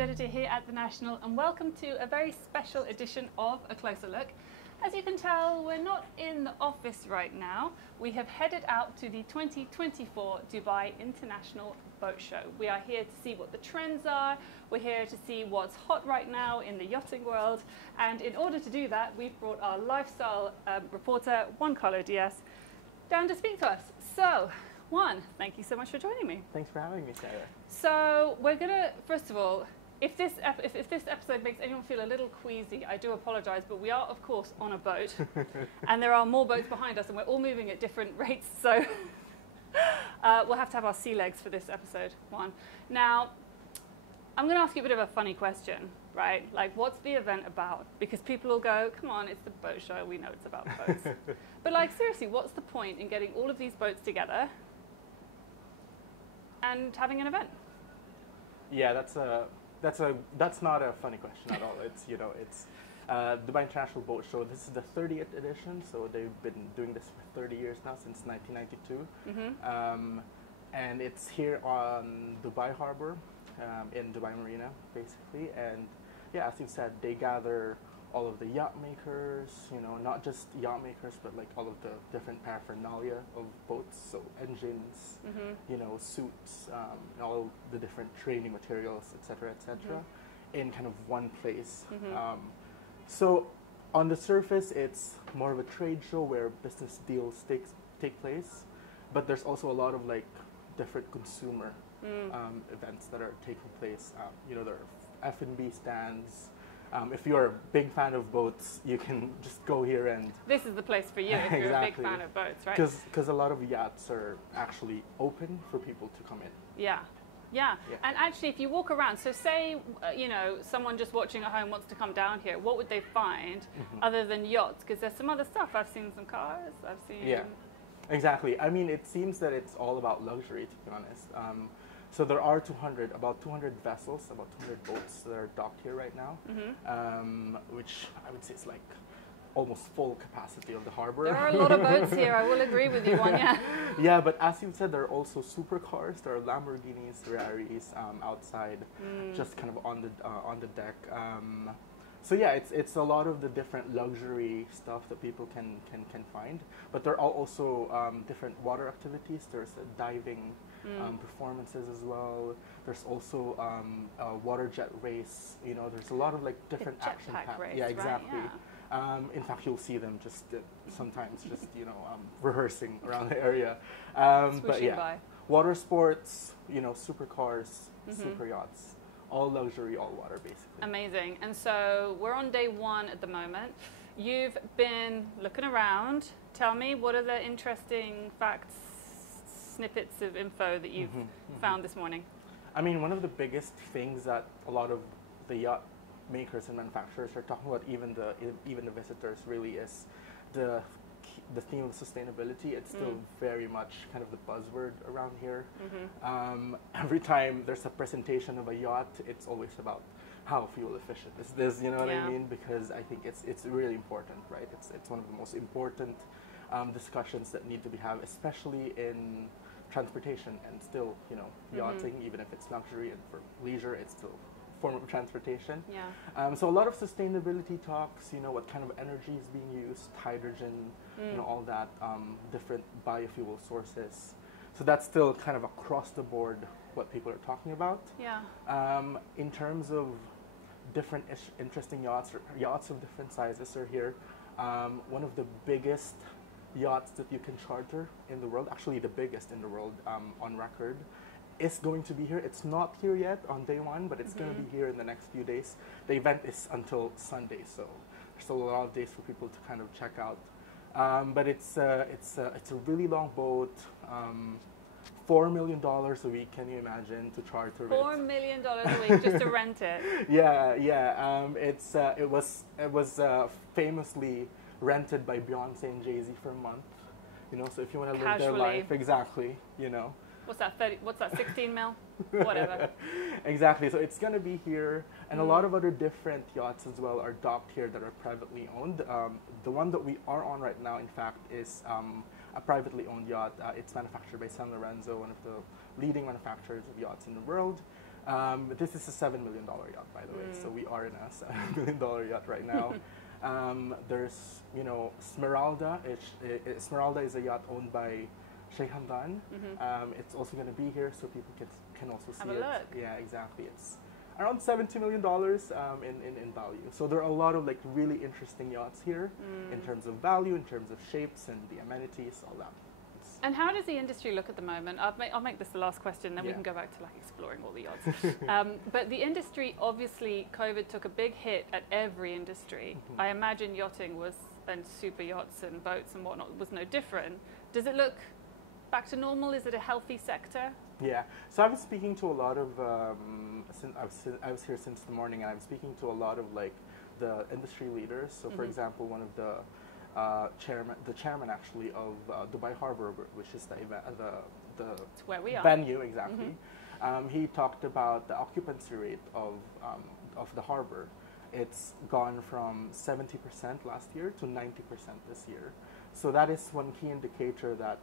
editor here at The National, and welcome to a very special edition of A Closer Look. As you can tell, we're not in the office right now. We have headed out to the 2024 Dubai International Boat Show. We are here to see what the trends are. We're here to see what's hot right now in the yachting world. And in order to do that, we've brought our lifestyle reporter, Juan Carlo Diaz, down to speak to us. So, Juan, thank you so much for joining me. Thanks for having me, Sarah. So we're gonna, first of all, if this episode makes anyone feel a little queasy, I do apologise, but we are, of course, on a boat, and there are more boats behind us, and we're all moving at different rates, so we'll have to have our sea legs for this episode, Juan. Now, I'm going to ask you a bit of a funny question, right? Like, what's the event about? Because people will go, come on, it's the boat show, we know it's about boats. But, like, seriously, what's the point in getting all of these boats together and having an event? Yeah, that's not a funny question at all. It's Dubai International Boat Show. This is the 30th edition, so they've been doing this for 30 years now, since 1992. Mm-hmm. And it's here on Dubai Harbor, in Dubai Marina, basically. And yeah, as you said, they gather all of the yacht makers, not just yacht makers, but like all of the different paraphernalia of boats, so engines, mm-hmm. Suits, all the different training materials, etc., mm-hmm. in kind of one place. Mm-hmm. So on the surface, it's more of a trade show where business deals take place, but there's also a lot of like different consumer events that are taking place. There are F&B stands. If you're a big fan of boats, you can just go here and... This is the place for you if you're a big fan of boats, right? Because a lot of yachts are actually open for people to come in. Yeah. And actually, if you walk around, so say, someone just watching at home wants to come down here, what would they find other than yachts? Because there's some other stuff. I've seen some cars, I've seen... Yeah, exactly. I mean, it seems that it's all about luxury, to be honest. So there are about 200 vessels, about 200 boats that are docked here right now, which I would say is like almost full capacity of the harbor. There are a lot of boats here, I will agree with you, Juan, yeah. Yeah, but as you said, there are also supercars. There are Lamborghinis, Ferraris outside, just kind of on the deck. So yeah, it's a lot of the different luxury stuff that people can find. But there are also different water activities. There's diving performances as well. There's also a water jet race. There's a lot of like different action packed. Yeah, exactly. Right, yeah. In fact, you'll see them just sometimes just rehearsing around the area. But yeah, by. Water sports, supercars, super yachts. All luxury, all water, basically. Amazing. And so we're on day one at the moment. You've been looking around. Tell me, what are the interesting facts, snippets of info that you've found this morning? I mean, one of the biggest things that a lot of the yacht makers and manufacturers are talking about, even the visitors, really is the theme of sustainability. It's still very much kind of the buzzword around here. Every time there's a presentation of a yacht, it's always about how fuel efficient is this, you know what I mean? Because I think it's really important, right? It's one of the most important discussions that need to be had, especially in transportation and still, yachting, even if it's luxury and for leisure, it's still form of transportation. Yeah. So a lot of sustainability talks, what kind of energy is being used, hydrogen, all that, different biofuel sources. So that's still kind of across the board what people are talking about. Yeah. In terms of different interesting yachts, or yachts of different sizes are here. One of the biggest yachts that you can charter in the world, actually the biggest in the world on record, is going to be here. It's not here yet on day one, but it's going to be here in the next few days. The event is until Sunday, so there's still a lot of days for people to kind of check out. But it's a really long boat. $4 million a week, can you imagine, to charter it? $4 million a week just to rent it. Yeah. It was famously rented by Beyonce and Jay-Z for a month. So if you want to live their life, exactly, What's that, 16 mil? Whatever. Exactly. So it's going to be here, and a lot of other different yachts as well are docked here that are privately owned. The one that we are on right now, in fact, is a privately owned yacht. It's manufactured by San Lorenzo, one of the leading manufacturers of yachts in the world. This is a $7 million yacht, by the way. So we are in a $7 million yacht right now. There's, you know, Smeralda. Smeralda is a yacht owned by Sheikh Hamdan. It's also going to be here, so people can also see Have a look. Yeah, exactly. It's around $70 million in value. So there are a lot of like really interesting yachts here in terms of value, in terms of shapes and the amenities, all that. And how does the industry look at the moment? I'll make this the last question, then we can go back to like exploring all the yachts. But the industry, obviously, COVID took a big hit at every industry. I imagine yachting was, and super yachts and boats and whatnot, was no different. Does it look back to normal? Is it a healthy sector? Yeah. So I've been speaking to a lot of, I was here since the morning, and I'm speaking to a lot of like the industry leaders. So for example, one of the chairman actually of Dubai Harbor, which is the where we are. Venue, exactly. He talked about the occupancy rate of the harbor. It's gone from 70% last year to 90% this year. So that is one key indicator that,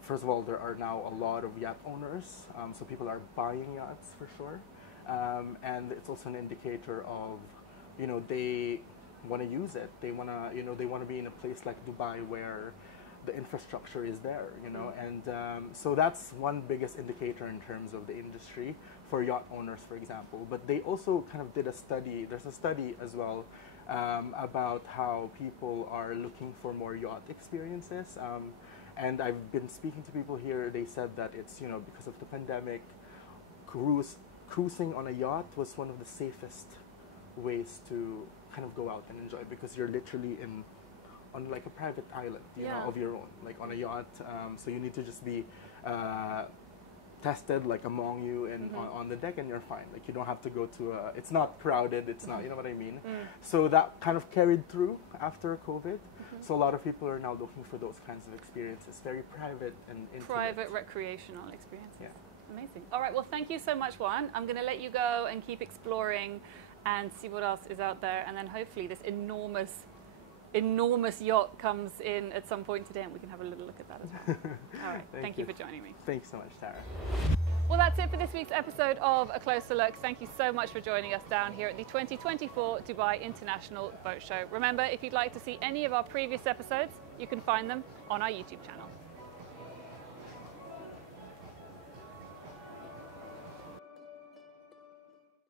first of all, there are now a lot of yacht owners. So people are buying yachts for sure. And it's also an indicator of, you know, they want to use it. They want to, you know, they want to be in a place like Dubai where the infrastructure is there, you know, and so that's one biggest indicator in terms of the industry for yacht owners, for example. But they also kind of did a study. There's a study as well about how people are looking for more yacht experiences. And I've been speaking to people here. They said that it's, you know, because of the pandemic, cruising on a yacht was one of the safest ways to kind of go out and enjoy, because you're literally on like a private island, you know, of your own, like on a yacht. So you need to just be tested like among you and on the deck, and you're fine. Like you don't have to go to it's not crowded. It's not, you know what I mean? So that kind of carried through after COVID. So a lot of people are now looking for those kinds of experiences, very private and intimate. Private recreational experiences. Yeah. Amazing. All right, well, thank you so much, Juan. I'm going to let you go and keep exploring and see what else is out there. And then hopefully this enormous yacht comes in at some point today, and we can have a little look at that as well. All right, thank you for joining me. Thanks so much, Tara. Well, that's it for this week's episode of A Closer Look. Thank you so much for joining us down here at the 2024 Dubai International Boat Show. Remember, if you'd like to see any of our previous episodes, you can find them on our YouTube channel.